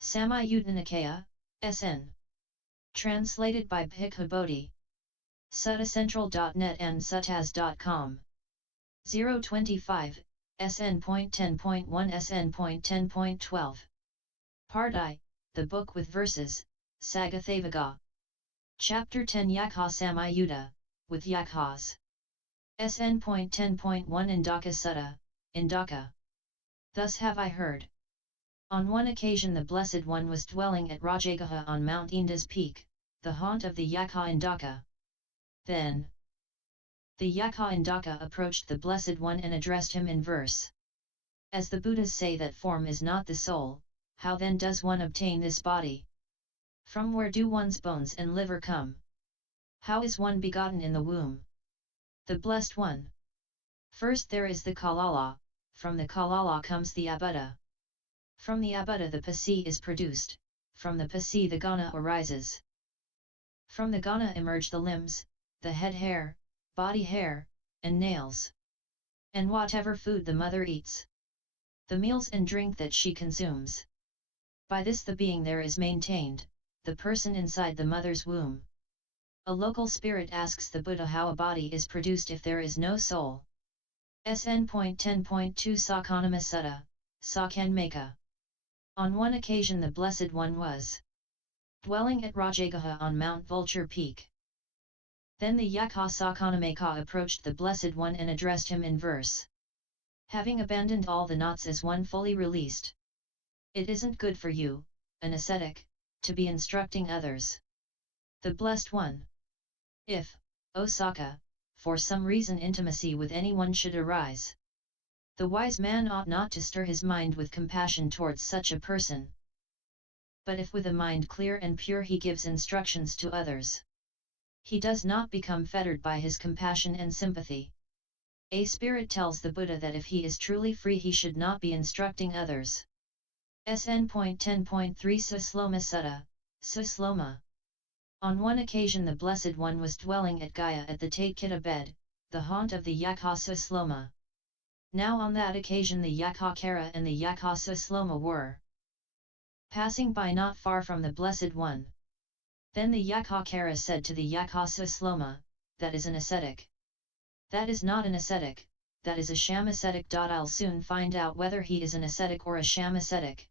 Samyutta Nikaya, SN. Translated by Bhikkhu Bodhi. Suttacentral.net and suttas.com. 025, SN.10.1-SN.10.12. Part I, the book with verses, Sagathavagga. Chapter 10 Yakkha Samyutta, with yakkhas. SN.10.1 Indaka Sutta, Indaka. Thus have I heard. On one occasion the Blessed One was dwelling at Rajagaha on Mount Inda's peak, the haunt of the yakkha Indaka. Then the yakkha Indaka approached the Blessed One and addressed him in verse. As the Buddhas say that form is not the soul, how then does one obtain this body? From where do one's bones and liver come? How is one begotten in the womb? The Blessed One. First there is the Kalala, from the Kalala comes the Abutta. From the Abutta the Pasi is produced, from the Pasi the Gana arises. From the Gana emerge the limbs, the head hair, body hair, and nails. And whatever food the mother eats, the meals and drink that she consumes. By this the being there is maintained, the person inside the mother's womb. A local spirit asks the Buddha how a body is produced if there is no soul. SN.10.2 Sakkanama Sutta, Sakkanmaka. On one occasion the Blessed One was dwelling at Rajagaha on Mount Vulture Peak. Then the yakkha Sakkanamaka approached the Blessed One and addressed him in verse. Having abandoned all the knots as one fully released. It isn't good for you, an ascetic, to be instructing others. The Blessed One. If, O Sakka, for some reason intimacy with anyone should arise, the wise man ought not to stir his mind with compassion towards such a person. But if with a mind clear and pure he gives instructions to others, he does not become fettered by his compassion and sympathy. A spirit tells the Buddha that if he is truly free he should not be instructing others. SN.10.3 Susloma Sutta, Susloma. On one occasion the Blessed One was dwelling at Gaya at the Tatkita bed, the haunt of the yakkha Susloma. Now on that occasion the yakkha Kara and the yakkha Susloma were passing by not far from the Blessed One. Then the yakkha Kara said to the yakkha Susloma, that is an ascetic. That is not an ascetic, that is a sham ascetic. I'll soon find out whether he is an ascetic or a sham ascetic.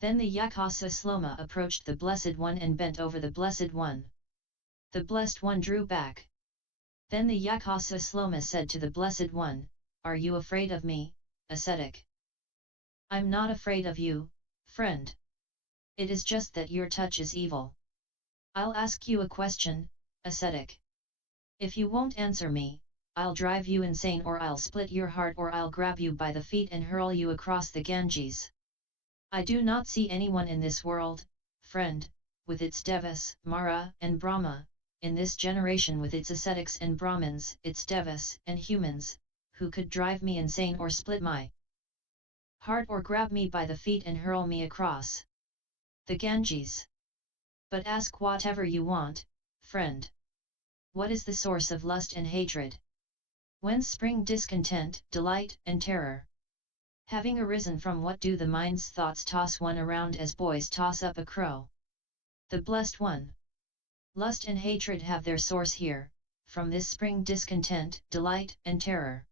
Then the yakkha Susloma approached the Blessed One and bent over the Blessed One. The Blessed One drew back. Then the yakkha Susloma said to the Blessed One, are you afraid of me, ascetic? I'm not afraid of you, friend. It is just that your touch is evil. I'll ask you a question, ascetic. If you won't answer me, I'll drive you insane, or I'll split your heart, or I'll grab you by the feet and hurl you across the Ganges. I do not see anyone in this world, friend, with its devas, Mara and Brahma, in this generation with its ascetics and Brahmins, its devas and humans, who could drive me insane or split my heart or grab me by the feet and hurl me across the Ganges. But ask whatever you want, friend. What is the source of lust and hatred? Whence spring discontent, delight, and terror? Having arisen from what do the mind's thoughts toss one around as boys toss up a crow? The Blessed One. Lust and hatred have their source here, from this spring discontent, delight, and terror.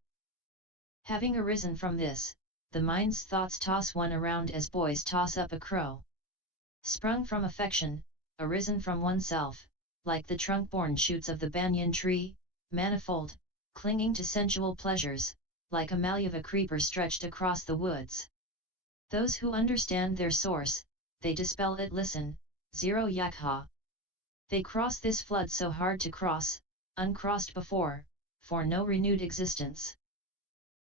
Having arisen from this, the mind's thoughts toss one around as boys toss up a crow. Sprung from affection, arisen from oneself, like the trunk-borne shoots of the banyan tree, manifold, clinging to sensual pleasures, like a Malyava creeper stretched across the woods. Those who understand their source, they dispel it. Listen, 0 yakkha. They cross this flood so hard to cross, uncrossed before, for no renewed existence.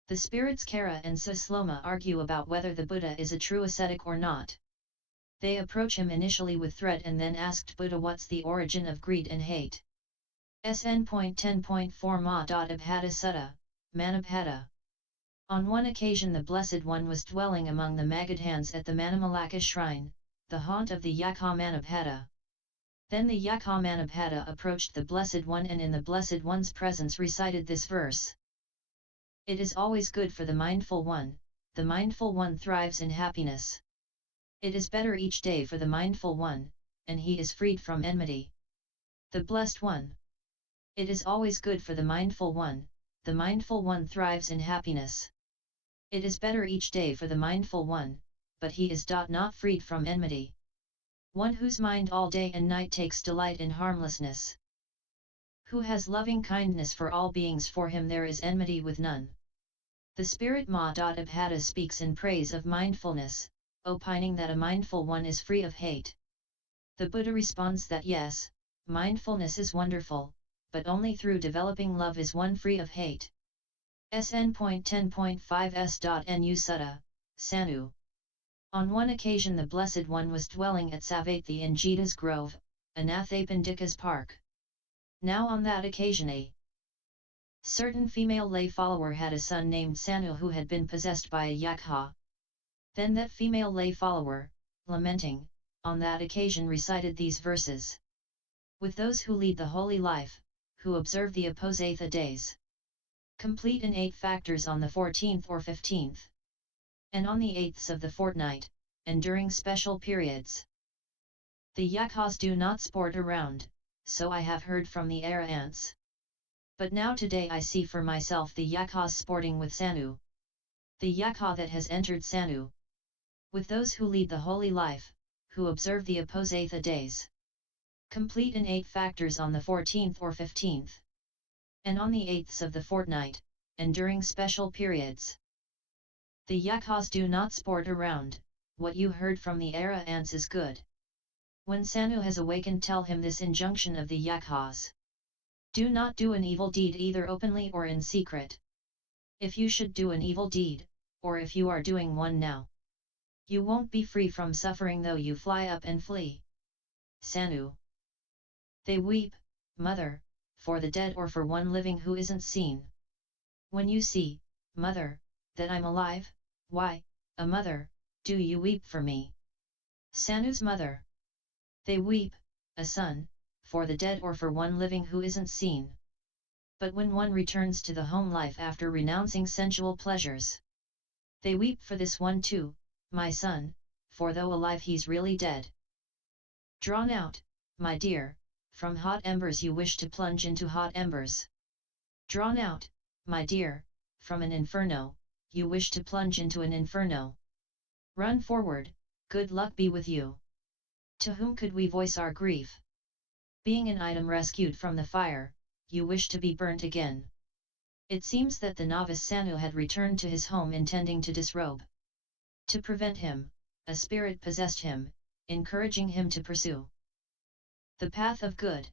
The spirits Kara and Susloma argue about whether the Buddha is a true ascetic or not. They approach him initially with threat and then asked Buddha what's the origin of greed and hate. SN.10.4 Ma.Abhata Sutta, Manabhata. On one occasion the Blessed One was dwelling among the Magadhans at the Manimalaka shrine, the haunt of the yakkha Manabhata. Then the yakkha Manabhata approached the Blessed One and in the Blessed One's presence recited this verse. It is always good for the mindful one thrives in happiness. It is better each day for the mindful one, and he is freed from enmity. The Blessed One. It is always good for the mindful one thrives in happiness. It is better each day for the mindful one, but he is not freed from enmity. One whose mind all day and night takes delight in harmlessness. Who has loving kindness for all beings, for him there is enmity with none. The spirit Abhata speaks in praise of mindfulness, opining that a mindful one is free of hate. The Buddha responds that yes, mindfulness is wonderful, but only through developing love is one free of hate. SN.10.1-SN.10.12 Sutta, Sanu. On one occasion the Blessed One was dwelling at Savatthi in Jeta's grove, Anathapindika's park. Now on that occasion a certain female lay follower had a son named Sanu who had been possessed by a yakkha. Then that female lay follower, lamenting, on that occasion recited these verses. With those who lead the holy life, who observe the Apposatha days, complete in 8 factors on the 14th or 15th, and on the 8ths of the fortnight, and during special periods. The yakkhas do not sport around, so I have heard from the arahants. But now today I see for myself the yakkhas sporting with Sanu. The yakkha that has entered Sanu. With those who lead the holy life, who observe the Apposatha days, complete in 8 factors on the 14th or 15th, and on the 8ths of the fortnight, and during special periods. The yakkhas do not sport around. What you heard from the arahants is good. When Sanu has awakened, tell him this injunction of the yakkhas. Do not do an evil deed either openly or in secret. If you should do an evil deed, or if you are doing one now, you won't be free from suffering though you fly up and flee. Sanu. They weep, mother, for the dead or for one living who isn't seen. When you see, mother, that I'm alive, why, a mother, do you weep for me? Sanu's mother. They weep, a son, for the dead or for one living who isn't seen. But when one returns to the home life after renouncing sensual pleasures, they weep for this one too, my son, for though alive he's really dead. Drawn out, my dear, from hot embers you wish to plunge into hot embers. Drawn out, my dear, from an inferno, you wish to plunge into an inferno. Run forward, good luck be with you. To whom could we voice our grief? Being an item rescued from the fire, you wish to be burnt again. It seems that the novice Sanu had returned to his home intending to disrobe. To prevent him, a spirit possessed him, encouraging him to pursue the path of good.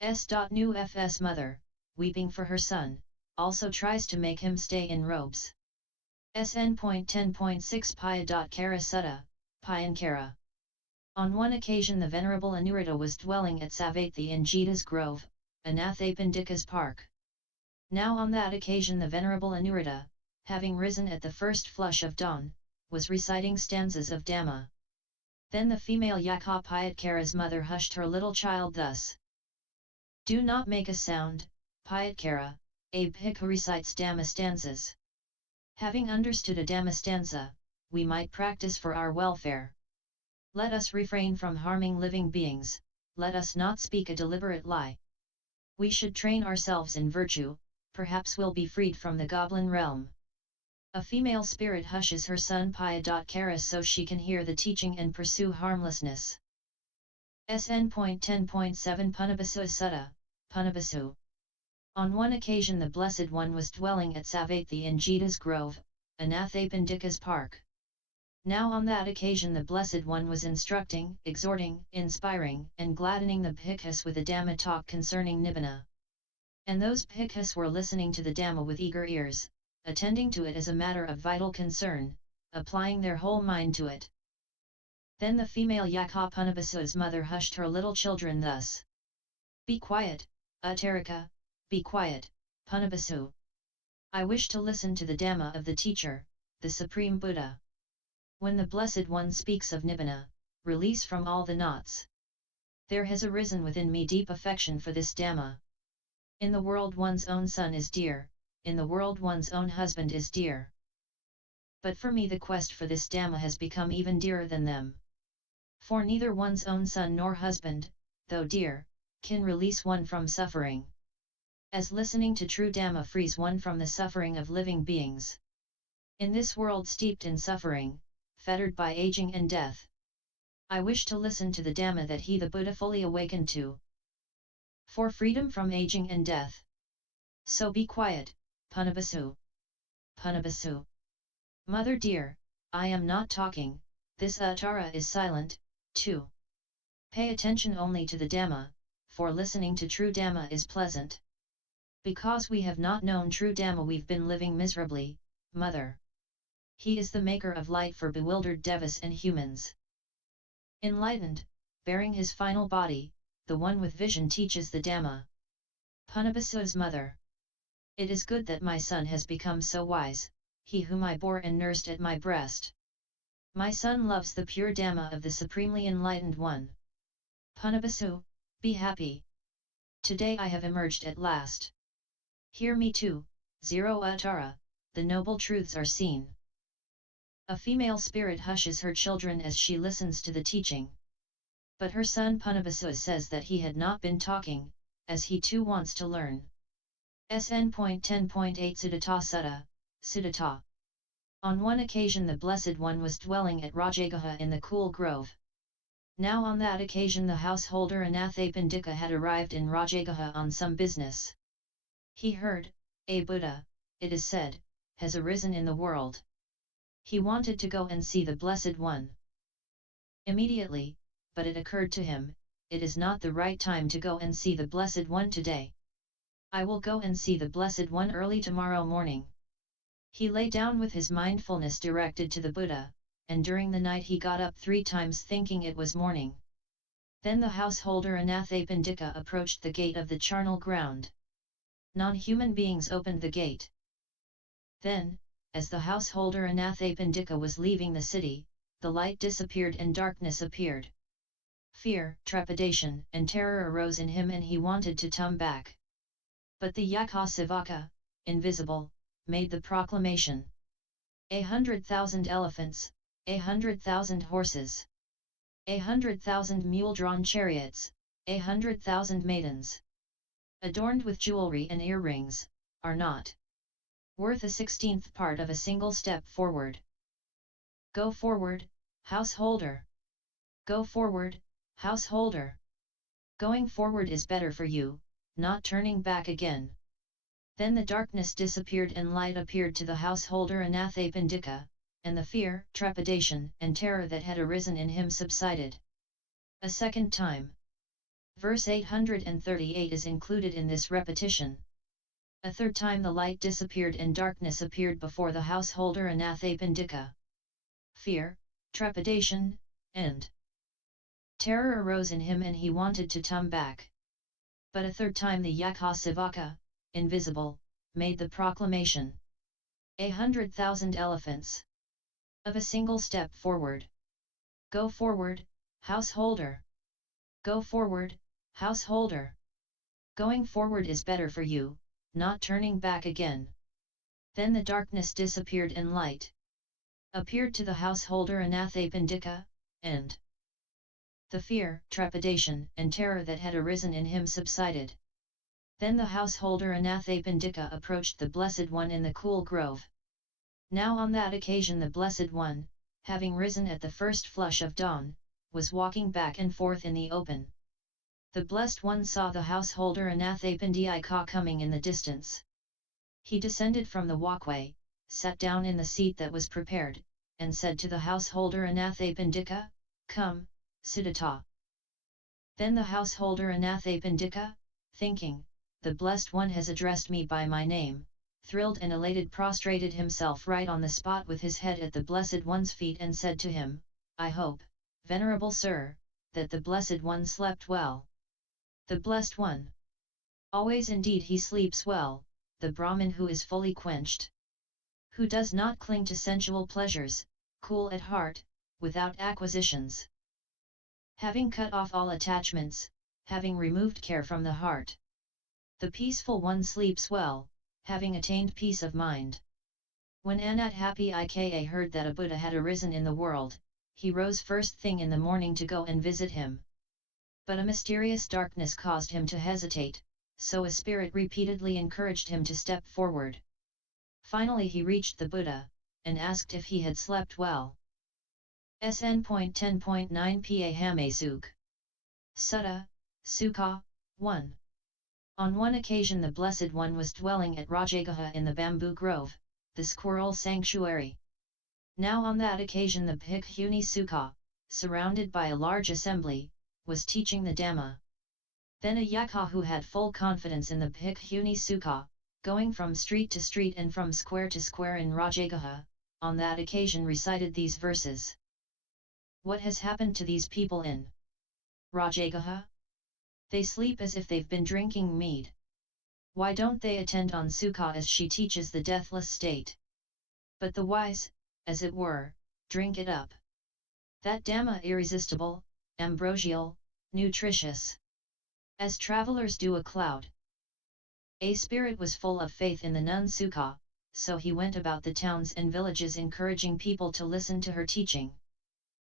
S.Nuf's mother, weeping for her son, also tries to make him stay in robes. SN.10.6 Paya.Kara Sutta, Payankara. On one occasion the Venerable Anuruddha was dwelling at Savatthi in Jeta's grove, Anathapindika's park. Now on that occasion the Venerable Anuruddha, having risen at the first flush of dawn, was reciting stanzas of Dhamma. Then the female yakkha Payatkara's mother hushed her little child thus. Do not make a sound, Payatkara, a bhikkhu recites Dhamma stanzas. Having understood a Dhamma stanza, we might practice for our welfare. Let us refrain from harming living beings, let us not speak a deliberate lie. We should train ourselves in virtue, perhaps we'll be freed from the goblin realm. A female spirit hushes her son Paya.Kara so she can hear the teaching and pursue harmlessness. SN.10.7 Punabbasu Sutta, Punabbasu. On one occasion the Blessed One was dwelling at Savatthi in Jeta's grove, Anathapindika's park. Now on that occasion the Blessed One was instructing, exhorting, inspiring, and gladdening the bhikkhus with a Dhamma talk concerning Nibbana. And those bhikkhus were listening to the Dhamma with eager ears, attending to it as a matter of vital concern, applying their whole mind to it. Then the female yakkha Punabbasu's mother hushed her little children thus. Be quiet, Uttarika, be quiet, Punabbasu. I wish to listen to the Dhamma of the Teacher, the Supreme Buddha. When the Blessed One speaks of Nibbana, release from all the knots, there has arisen within me deep affection for this Dhamma. In the world one's own son is dear, in the world one's own husband is dear. But for me the quest for this Dhamma has become even dearer than them. For neither one's own son nor husband, though dear, can release one from suffering. As listening to true Dhamma frees one from the suffering of living beings. In this world steeped in suffering, fettered by aging and death, I wish to listen to the Dhamma that he the Buddha fully awakened to. For freedom from aging and death. So be quiet, Punabbasu. Punabbasu. Mother dear, I am not talking, this Uttara is silent, too. Pay attention only to the Dhamma, for listening to true Dhamma is pleasant. Because we have not known true Dhamma we've been living miserably, Mother. He is the maker of light for bewildered devas and humans. Enlightened, bearing his final body, the one with vision teaches the Dhamma. Punabbasu's mother. It is good that my son has become so wise, he whom I bore and nursed at my breast. My son loves the pure Dhamma of the Supremely Enlightened One. Punabbasu, be happy. Today I have emerged at last. Hear me too, Zero Uttara, the noble truths are seen. A female spirit hushes her children as she listens to the teaching. But her son Punabbasu says that he had not been talking, as he too wants to learn. SN.10.1 Sutta, Sutta. On one occasion the Blessed One was dwelling at Rajagaha in the cool grove. Now on that occasion the householder Anathapindika had arrived in Rajagaha on some business. He heard, a Buddha, it is said, has arisen in the world. He wanted to go and see the Blessed One. Immediately, but it occurred to him, it is not the right time to go and see the Blessed One today. I will go and see the Blessed One early tomorrow morning. He lay down with his mindfulness directed to the Buddha, and during the night he got up 3 times thinking it was morning. Then the householder Anathapindika approached the gate of the charnel ground. Non-human beings opened the gate. Then, as the householder Anathapindika was leaving the city, the light disappeared and darkness appeared. Fear, trepidation, and terror arose in him and he wanted to turn back. But the yakkha, invisible, made the proclamation. 100,000 elephants, 100,000 horses, 100,000 mule-drawn chariots, 100,000 maidens, adorned with jewelry and earrings, are not worth a 16th part of a single step forward. Go forward, householder. Go forward, householder. Going forward is better for you, not turning back again. Then the darkness disappeared and light appeared to the householder Anathapindika, and the fear, trepidation, and terror that had arisen in him subsided. A second time. Verse 838 is included in this repetition. A third time the light disappeared and darkness appeared before the householder Anathapindika. Fear, trepidation, and terror arose in him and he wanted to turn back. But a third time the yakkha, invisible, made the proclamation. 100,000 elephants. Of a single step forward. Go forward, householder. Go forward, householder. Going forward is better for you, not turning back again. Then the darkness disappeared and light appeared to the householder Anathapindika, and the fear, trepidation, and terror that had arisen in him subsided. Then the householder Anathapindika approached the Blessed One in the cool grove. Now on that occasion the Blessed One, having risen at the first flush of dawn, was walking back and forth in the open. The Blessed One saw the householder Anathapindika coming in the distance. He descended from the walkway, sat down in the seat that was prepared, and said to the householder Anathapindika, "Come, Siddhata." Then the householder Anathapindika, thinking, the Blessed One has addressed me by my name, thrilled and elated prostrated himself right on the spot with his head at the Blessed One's feet and said to him, "I hope, Venerable Sir, that the Blessed One slept well." The Blessed One. Always indeed he sleeps well, the Brahmin who is fully quenched. Who does not cling to sensual pleasures, cool at heart, without acquisitions. Having cut off all attachments, having removed care from the heart. The peaceful one sleeps well, having attained peace of mind. When Anathapindika heard that a Buddha had arisen in the world, he rose first thing in the morning to go and visit him. But a mysterious darkness caused him to hesitate, so a spirit repeatedly encouraged him to step forward. Finally he reached the Buddha, and asked if he had slept well. SN.10.1-SN.10.12 Sutta, Sukha, 1. On one occasion the Blessed One was dwelling at Rajagaha in the bamboo grove, the squirrel sanctuary. Now on that occasion the Bhikkhuni Sukha, surrounded by a large assembly, was teaching the Dhamma. Then a yakkha who had full confidence in the Bhikkhuni Sukha, going from street to street and from square to square in Rajagaha, on that occasion recited these verses. What has happened to these people in Rajagaha? They sleep as if they've been drinking mead. Why don't they attend on Sukha as she teaches the deathless state? But the wise, as it were, drink it up. That Dhamma irresistible, ambrosial, nutritious. As travelers do a cloud. A spirit was full of faith in the nun Sukha, so he went about the towns and villages encouraging people to listen to her teaching.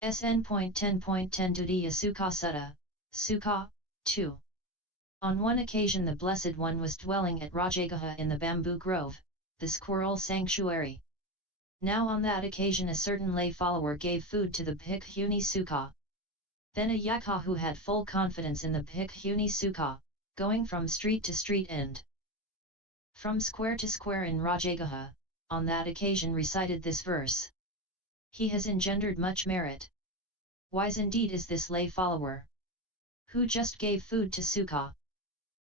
SN.10.1-SN.10.12 Sukha Sutta, Sukha, 2. On one occasion the Blessed One was dwelling at Rajagaha in the bamboo grove, the squirrel sanctuary. Now on that occasion a certain lay follower gave food to the Bhikkhuni Sukha. Then a yakkha who had full confidence in the Bhikkhuni Sukha, going from street to street and from square to square in Rajagaha, on that occasion recited this verse. He has engendered much merit. Wise indeed is this lay follower, who just gave food to Sukha.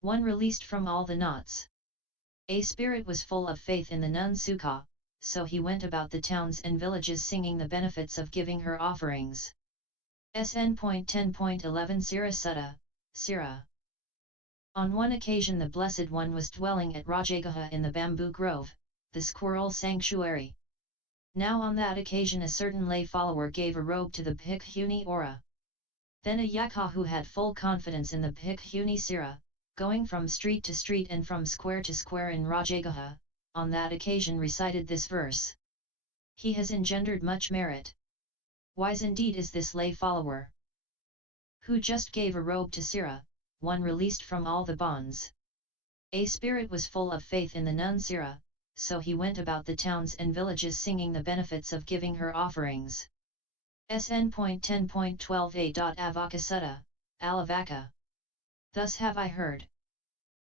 One released from all the knots. A spirit was full of faith in the nun Sukha, so he went about the towns and villages singing the benefits of giving her offerings. SN.10.11 Sira Sutta, Sira. On one occasion the Blessed One was dwelling at Rajagaha in the bamboo grove, the squirrel sanctuary. Now on that occasion a certain lay follower gave a robe to the Bhikkhuni Aura. Then a yakkha who had full confidence in the Bhikkhuni Sira, going from street to street and from square to square in Rajagaha, on that occasion recited this verse. He has engendered much merit. Wise indeed is this lay follower, who just gave a robe to Sira, one released from all the bonds. A spirit was full of faith in the nun Sira, so he went about the towns and villages singing the benefits of giving her offerings. SN.10.12a.Avaka Sutta, Alavaka. Thus have I heard.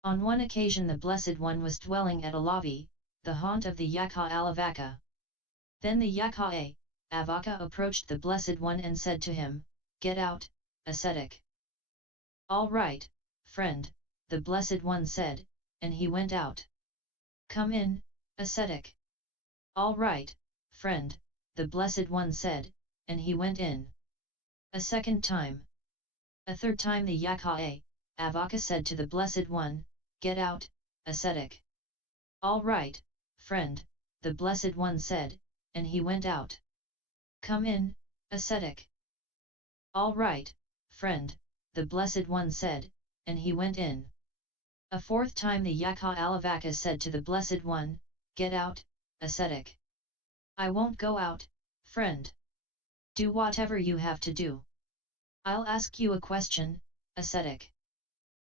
On one occasion the Blessed One was dwelling at Alavi, the haunt of the yakkha Alavaka. Then the yakkha Avaka approached the Blessed One and said to him, "Get out, ascetic." "All right, friend," the Blessed One said, and he went out. "Come in, ascetic." "All right, friend," the Blessed One said, and he went in. A second time. A third time the yakkha Avaka said to the Blessed One, "Get out, ascetic." "All right, friend," the Blessed One said, and he went out. "Come in, ascetic." "All right, friend," the Blessed One said, and he went in. A fourth time the yakkha Alavaka said to the Blessed One, "Get out, ascetic." "I won't go out, friend. Do whatever you have to do. I'll ask you a question, ascetic.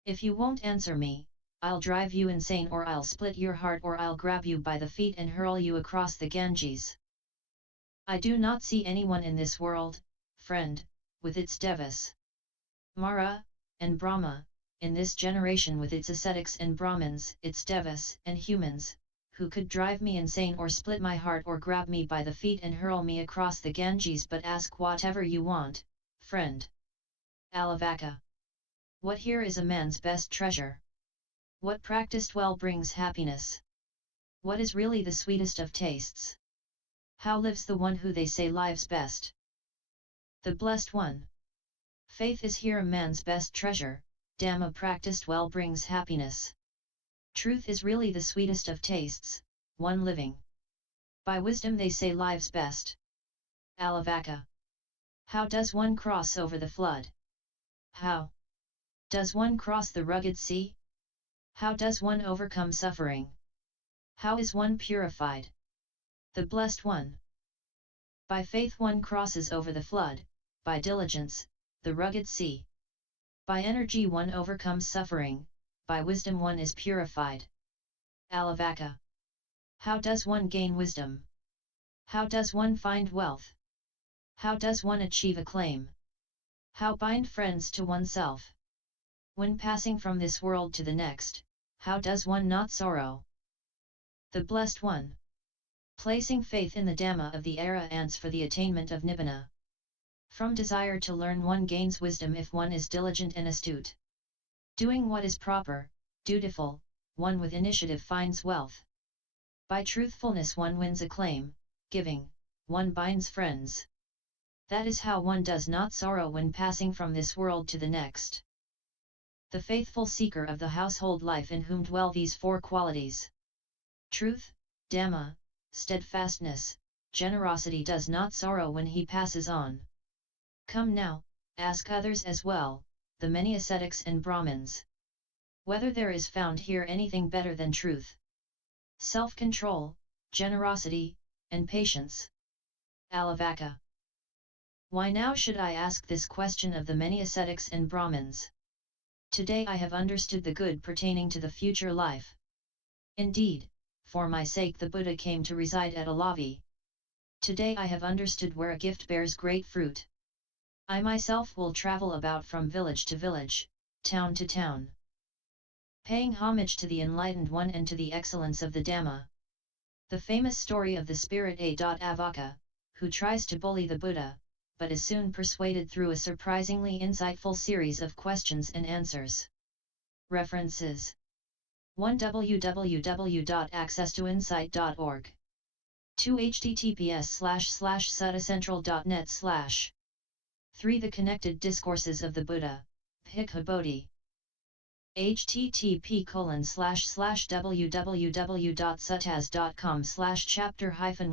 If you won't answer me, I'll drive you insane, or I'll split your heart, or I'll grab you by the feet and hurl you across the Ganges. I do not see anyone in this world, friend, with its devas, Mara, and Brahma, in this generation with its ascetics and Brahmins, its devas and humans, who could drive me insane or split my heart or grab me by the feet and hurl me across the Ganges. But ask whatever you want, friend." Alavaka. What here is a man's best treasure? What practiced well brings happiness? What is really the sweetest of tastes? How lives the one who they say lives best? The Blessed One. Faith is here a man's best treasure, Dhamma practiced well brings happiness. Truth is really the sweetest of tastes, one living by wisdom they say lives best. Alavaka. How does one cross over the flood? How does one cross the rugged sea? How does one overcome suffering? How is one purified? The Blessed One. By faith one crosses over the flood, by diligence, the rugged sea. By energy one overcomes suffering, by wisdom one is purified. Alavaka. How does one gain wisdom? How does one find wealth? How does one achieve acclaim? How bind friends to oneself? When passing from this world to the next, how does one not sorrow? The Blessed One. Placing faith in the Dhamma of the Arahants for the attainment of Nibbana. From desire to learn one gains wisdom if one is diligent and astute. Doing what is proper, dutiful, one with initiative finds wealth. By truthfulness one wins acclaim, giving, one binds friends. That is how one does not sorrow when passing from this world to the next. The faithful seeker of the household life in whom dwell these four qualities. Truth, Dhamma, steadfastness, generosity does not sorrow when he passes on. Come now, ask others as well, the many ascetics and Brahmins. Whether there is found here anything better than truth, self-control, generosity, and patience. Alavaka. Why now should I ask this question of the many ascetics and Brahmins? Today I have understood the good pertaining to the future life. Indeed, for my sake the Buddha came to reside at Alavi. Today I have understood where a gift bears great fruit. I myself will travel about from village to village, town to town, paying homage to the enlightened one and to the excellence of the Dhamma. The famous story of the spirit Avaka, who tries to bully the Buddha, but is soon persuaded through a surprisingly insightful series of questions and answers. References: 1. www.accesstoinsight.org 2. https://suttacentral.net/ 3. The Connected Discourses of the Buddha, Bhikkhu Bodhi. http://www.suttas.com/chapter-10